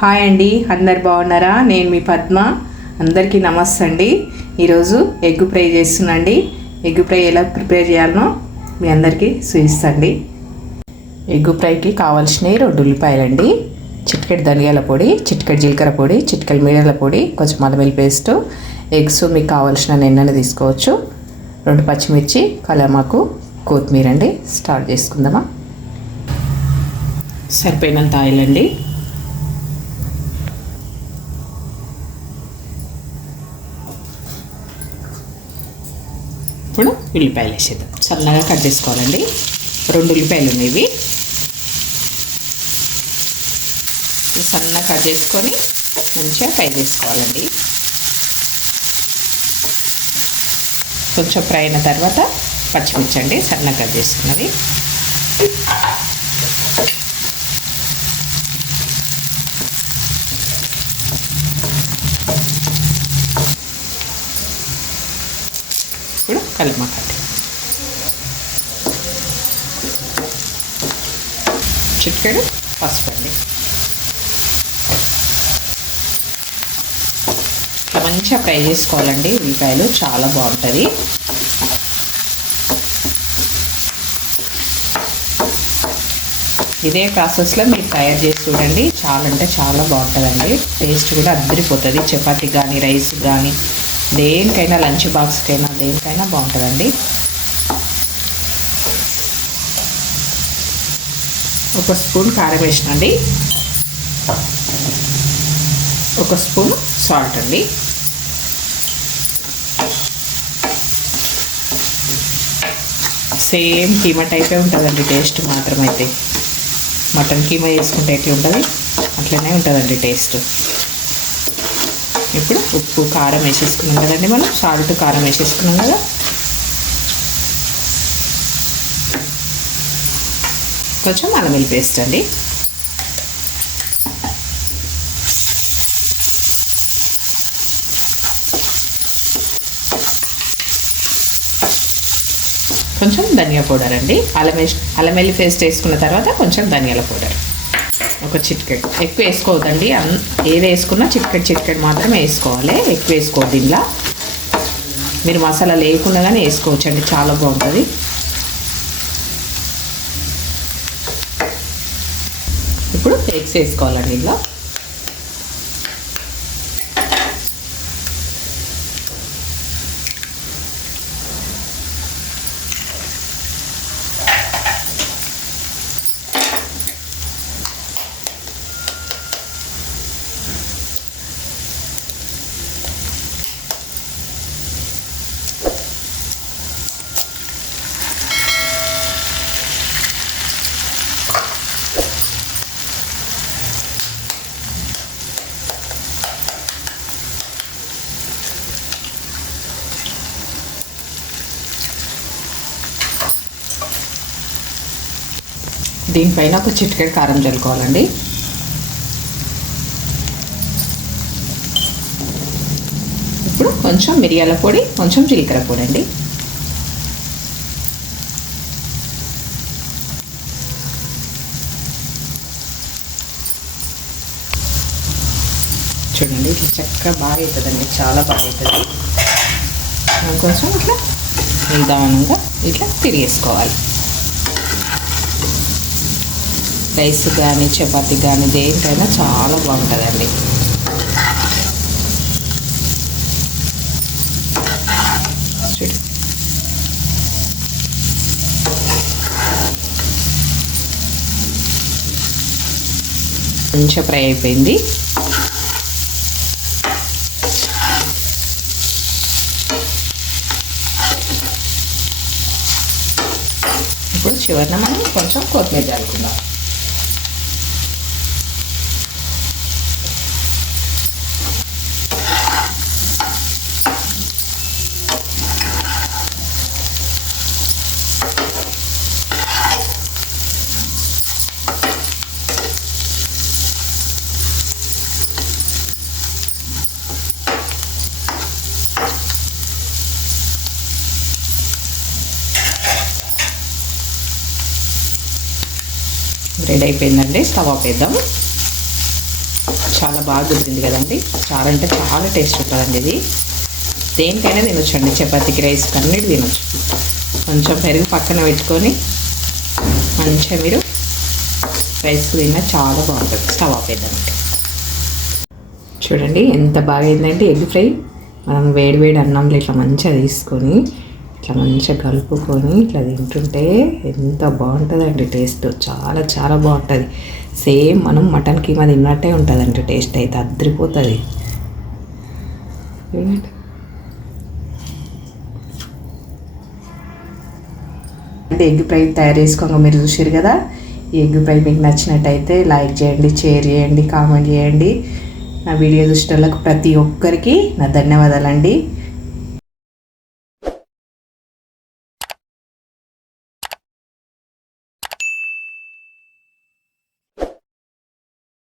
Hi అండి, అందరు బాగున్నారా? నేను మీ పద్మ. అందరికీ నమస్తే అండి. ఈరోజు ఎగ్ ఫ్రై చేస్తున్నాండి. ఎగ్ ఫ్రై ఎలా ప్రిపేర్ చేయాలనో మీ అందరికీ చూపిస్తాండి. ఎగ్ ఫ్రైకి కావాల్సినవి 2 ఉల్లిపాయలండి, చిటికెడు ధనియాల పొడి, చిటికెడు జీలకర్ర పొడి, చిటికెడు మిరియాల పొడి, కొంచెం అల్లం వెల్లుల్లి పేస్ట్, ఎగ్స్ మీకు కావాల్సిన ఎన్నైనా తీసుకోవచ్చు, 2 పచ్చిమిర్చి, కలమాకు, కొత్తిమీర అండి. స్టార్ట్ చేసుకుందామా. సరిపోయినంత ఆయిల్ అండి. ఇప్పుడు ఉల్లిపాయలు వేసేద్దాం. సన్నగా కట్ చేసుకోవాలండి. 2 ఉల్లిపాయలు ఉన్నాయి. ఇవి సన్నగా కట్ చేసుకొని మంచిగా ఫ్రై చేసుకోవాలండి. కొంచెం ఫ్రై అయిన తర్వాత పచ్చిమిర్చి అండి, సన్నగా కట్ చేసుకున్నవి. ఇప్పుడు కలమాకండి, చిటికెడు పసుపు అండి. ఇట్లా మంచిగా ఫ్రై చేసుకోవాలండి. ఉల్లిపాయలు చాలా బాగుంటుంది. ఇదే ప్రాసెస్లో మీరు తయారు చేసి చూడండి. చాలా అంటే చాలా బాగుంటుందండి. టేస్ట్ కూడా అద్దరిపోతుంది. చపాతీ కానీ, రైస్ కానీ, దేనికైనా, లంచ్ బాక్స్కైనా, దేనికైనా బాగుంటుందండి. ఒక స్పూన్ కారం వేసినండి, 1 స్పూన్ సాల్ట్ అండి. సేమ్ కీమా టైపే ఉంటుందండి. టేస్ట్ మాత్రం అయితే మటన్ కీమా వేసుకుంటే ఎట్లా ఉంటుంది అట్లనే ఉంటుందండి టేస్ట్. ఇప్పుడు ఉప్పు కారం వేసేసుకున్నాం కదండి, మనం సాల్ట్ కారం వేసేసుకున్నాం కదా. కొంచెం అల్లం వెల్లుల్లి పేస్ట్ అండి. కొంచెం ధనియా పౌడర్ అండి. అల్లం వెల్లుల్లి పేస్ట్ వేసుకున్న తర్వాత కొంచెం ధనియాల పౌడర్, 1 చిటికెడు. ఎక్కువ వేసుకోవద్దండి. ఏది వేసుకున్నా చిటికెడు మాత్రమే వేసుకోవాలి. ఎక్కువ వేసుకోవద్దు. ఇలా మీరు మసాలా లేకుండా కానీ వేసుకోవచ్చండి, చాలా బాగుంటుంది. ఇప్పుడు ఎగ్స్ వేసుకోవాలండి. ఇలా దీనిపైన 1 చిటికెడు కారం చల్లుకోవాలండి. ఇప్పుడు కొంచెం మిరియాల పొడి, కొంచెం జీలకర్ర పొడి అండి. చూడండి ఇట్లా చక్కగా బాగా అవుతుందండి, చాలా బాగా అవుతుంది. కొంచెం ఇట్లా నిదానంగా ఇట్లా తిరిగేసుకోవాలి. రైస్ కానీ, చపాతీ కానీ, దేనికైనా చాలా బాగుంటుందండి. మంచిగా ఫ్రై అయిపోయింది. ఇప్పుడు చివరిన మనం కొంచెం కొత్తిమీర చల్లుకుందాం. రెడీ అయిపోయిందండి. స్టవ్ ఆపేద్దాం. చాలా బాగా కుదిరింది కదండి. చాలా అంటే చాలా టేస్ట్ ఉంటుందండి ఇది. దేనికైనా తినొచ్చండి, చపాతీకి, రైస్ అన్నిటి తినొచ్చు. కొంచెం పెరుగు పక్కన పెట్టుకొని మంచిగా మీరు రైస్ తిన్నా చాలా బాగుంటుంది. స్టవ్ ఆపేద్దామంటే చూడండి ఎంత బాగా అయిందంటే ఎగ్ ఫ్రై. మనం వేడి వేడి అన్నంలో ఇట్లా మంచిగా తీసుకొని ఇట్లా మంచిగా కలుపుకొని ఇట్లా తింటుంటే ఎంత బాగుంటుందండి టేస్ట్. చాలా చాలా బాగుంటుంది. సేమ్ మనం మటన్ కీమా తిన్నట్టే ఉంటుందండి టేస్ట్ అయితే అద్దరిపోతుంది. అంటే ఎగ్ ఫ్రై తయారు చేసుకోగా మీరు చూసారు కదా. ఈ ఎగ్ ఫ్రై మీకు నచ్చినట్టయితే లైక్ చేయండి, షేర్ చేయండి, కామెంట్ చేయండి. నా వీడియో చూసేటోళ్ళకు ప్రతి ఒక్కరికి నా ధన్యవాదాలండి.